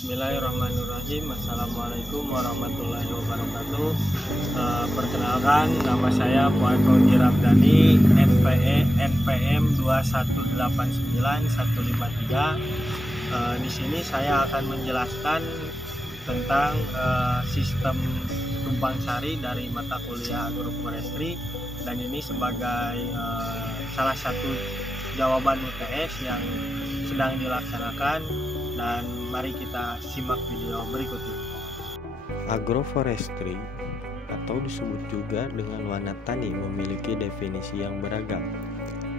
Bismillahirrahmanirrahim. Assalamualaikum warahmatullahi wabarakatuh. Perkenalkan, nama saya Poeko Girabdani, NPM 2189153. Di sini saya akan menjelaskan tentang sistem tumpang sari dari mata kuliah agroforestry, dan ini sebagai salah satu jawaban UTS yang sedang dilaksanakan. Dan mari kita simak video berikut ini. Agroforestry atau disebut juga dengan wanatani memiliki definisi yang beragam.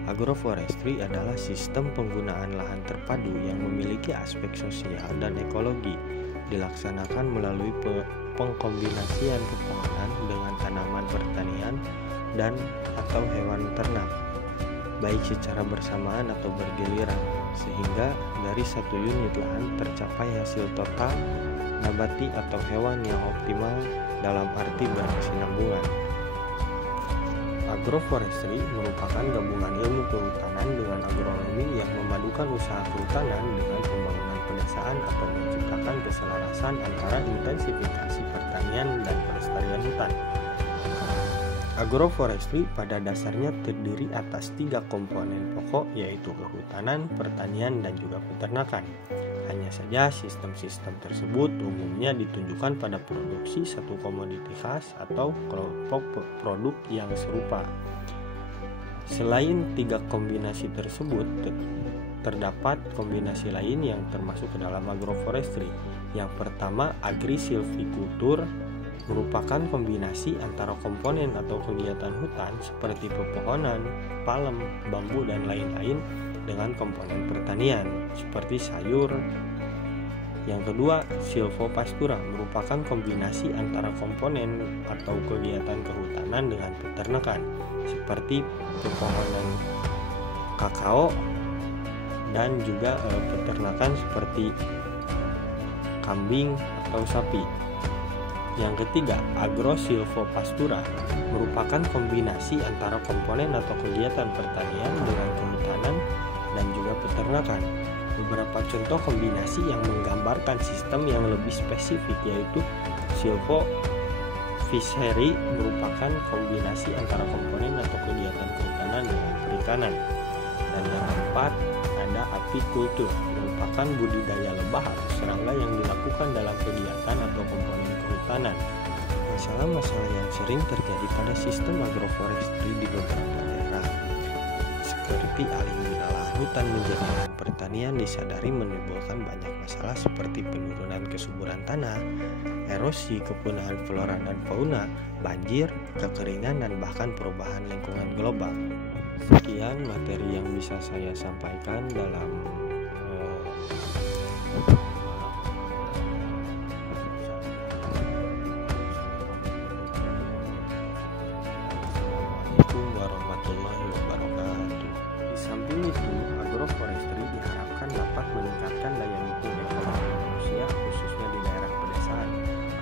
Agroforestry adalah sistem penggunaan lahan terpadu yang memiliki aspek sosial dan ekologi, dilaksanakan melalui pengkombinasian pepohonan dengan tanaman pertanian dan atau hewan ternak, baik secara bersamaan atau bergiliran, sehingga dari satu unit lahan tercapai hasil total nabati atau hewan yang optimal dalam arti berkesinambungan. Agroforestry merupakan gabungan ilmu kehutanan dengan agronomi yang memadukan usaha kehutanan dengan pembangunan pedesaan atau menciptakan keselarasan antara intensifikasi pertanian dan pelestarian hutan. Agroforestry pada dasarnya terdiri atas 3 komponen pokok, yaitu kehutanan, pertanian, dan juga peternakan. Hanya saja sistem-sistem tersebut umumnya ditunjukkan pada produksi satu komoditi khas atau kelompok produk yang serupa. Selain 3 kombinasi tersebut, terdapat kombinasi lain yang termasuk ke dalam agroforestry. Yang pertama, agrisilvikultur, merupakan kombinasi antara komponen atau kegiatan hutan seperti pepohonan, palem, bambu, dan lain-lain dengan komponen pertanian seperti sayur. Yang kedua, silvopastura, merupakan kombinasi antara komponen atau kegiatan kehutanan dengan peternakan seperti pepohonan kakao dan juga peternakan seperti kambing atau sapi. Yang ketiga, agrosilvopastura, merupakan kombinasi antara komponen atau kegiatan pertanian dengan kehutanan dan juga peternakan. Beberapa contoh kombinasi yang menggambarkan sistem yang lebih spesifik yaitu silvofishery, merupakan kombinasi antara komponen atau kegiatan kehutanan dengan perikanan. Dan yang keempat, ada apikultur, merupakan budidaya lebah atau serangga yang dilakukan dalam kegiatan atau komponen kehutanan. Masalah-masalah yang sering terjadi pada sistem agroforestry di beberapa daerah seperti alih guna lahan hutan menjadi lahan pertanian disadari menimbulkan banyak masalah seperti penurunan kesuburan tanah, erosi, kepunahan flora dan fauna, banjir, kekeringan, dan bahkan perubahan lingkungan global. Sekian materi yang bisa saya sampaikan dalam Assalamualaikum warahmatullahi wabarakatuh. Di samping itu, agroforestry diharapkan dapat meningkatkan daya dukung ekonomi manusia khususnya di daerah pedesaan.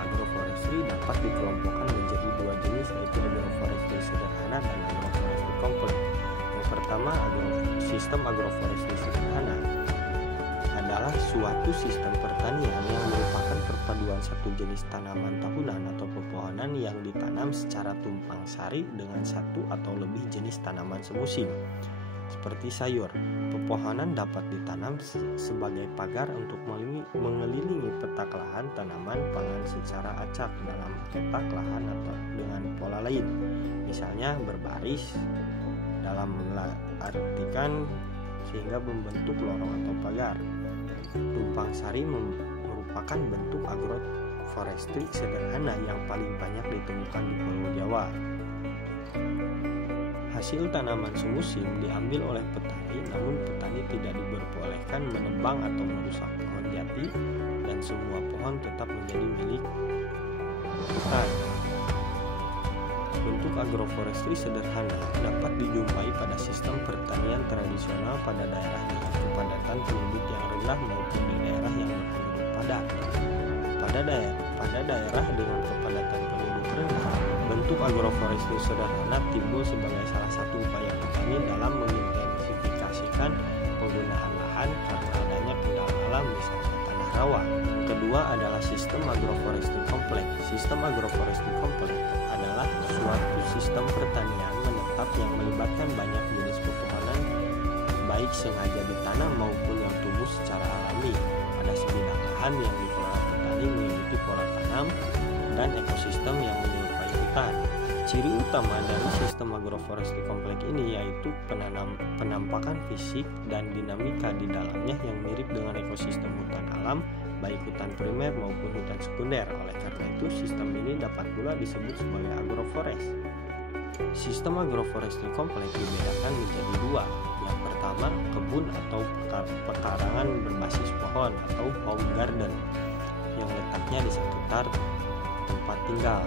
Agroforestry dapat dikelompokkan menjadi 2 jenis, yaitu agroforestry sederhana dan agroforestry kompleks. Yang pertama, sistem agroforestry sederhana adalah suatu sistem pertanian yang merupakan perpaduan satu jenis tanaman tahunan atau pepohonan yang ditanam secara tumpang sari dengan satu atau lebih jenis tanaman semusim. Seperti sayur, pepohonan dapat ditanam sebagai pagar untuk mengelilingi petak lahan tanaman pangan secara acak dalam petak lahan atau dengan pola lain, misalnya berbaris dalam artikan sehingga membentuk lorong atau pagar. Tumpang sari merupakan bentuk agroforestry sederhana yang paling banyak ditemukan di Pulau Jawa. Hasil tanaman semusim diambil oleh petani, namun petani tidak diperbolehkan menebang atau merusak pohon jati, dan semua pohon tetap menjadi milik hutan. Bentuk agroforestry sederhana dapat dijumpai pada sistem pertanian tradisional pada daerah dengan kepadatan penduduk yang rendah maupun di daerah yang berpenduduk padat. Pada daerah dengan kepadatan penduduk rendah, bentuk agroforestry sederhana timbul sebagai salah satu upaya petani dalam mengintensifikasikan penggunaan lahan karena adanya kendala alam misalnya tanah rawa. Yang kedua adalah sistem agroforestry kompleks. Sistem agroforestry kompleks adalah suatu sistem pertanian menetap yang melibatkan banyak jenis pepohonan, baik sengaja ditanam maupun yang tumbuh secara alami pada sebidang lahan yang dikelola petani mengikuti pola tanam dan ekosistem yang menyerupai hutan. Ciri utama dari sistem agroforestry kompleks ini yaitu penampakan fisik dan dinamika di dalamnya yang mirip dengan ekosistem hutan alam, baik hutan primer maupun hutan sekunder. Oleh karena itu, sistem ini dapat pula disebut sebagai agroforest. Sistem agroforestry kompleks dibedakan menjadi dua. Yang pertama, kebun atau pekarangan berbasis pohon atau home garden yang letaknya di sekitar tempat tinggal.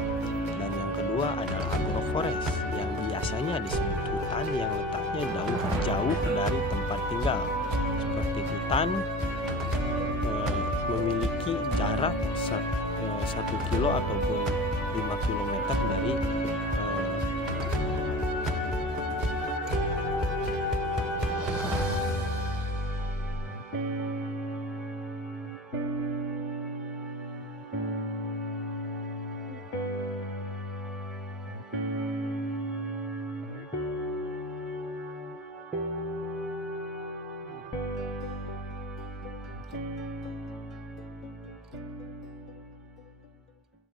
Dan yang kedua adalah agroforest yang biasanya disebut hutan yang letaknya jauh dari tempat tinggal. Seperti hutan memiliki jarak 1 kilo ataupun 5 km dari